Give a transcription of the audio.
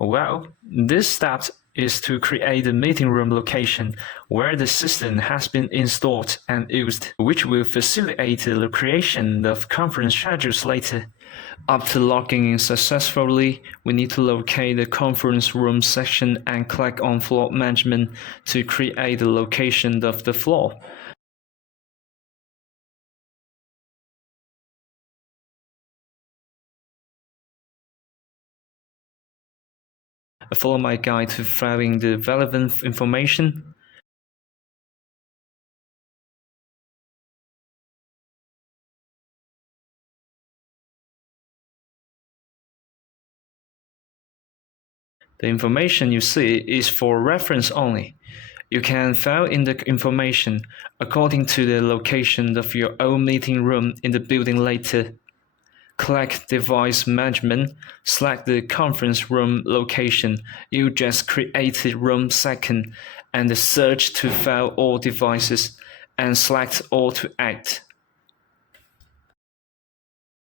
Well, this step is to create a meeting room location where the system has been installed and used, which will facilitate the creation of conference schedules later. After logging in successfully, we need to locate the conference room section and click on Floor Management to create the location of the floor. Follow my guide to filling the relevant information. The information you see is for reference only. You can fill in the information according to the location of your own meeting room in the building later. Click Device Management, select the conference room location you just created room second, and search to fill all devices, and select All to Act.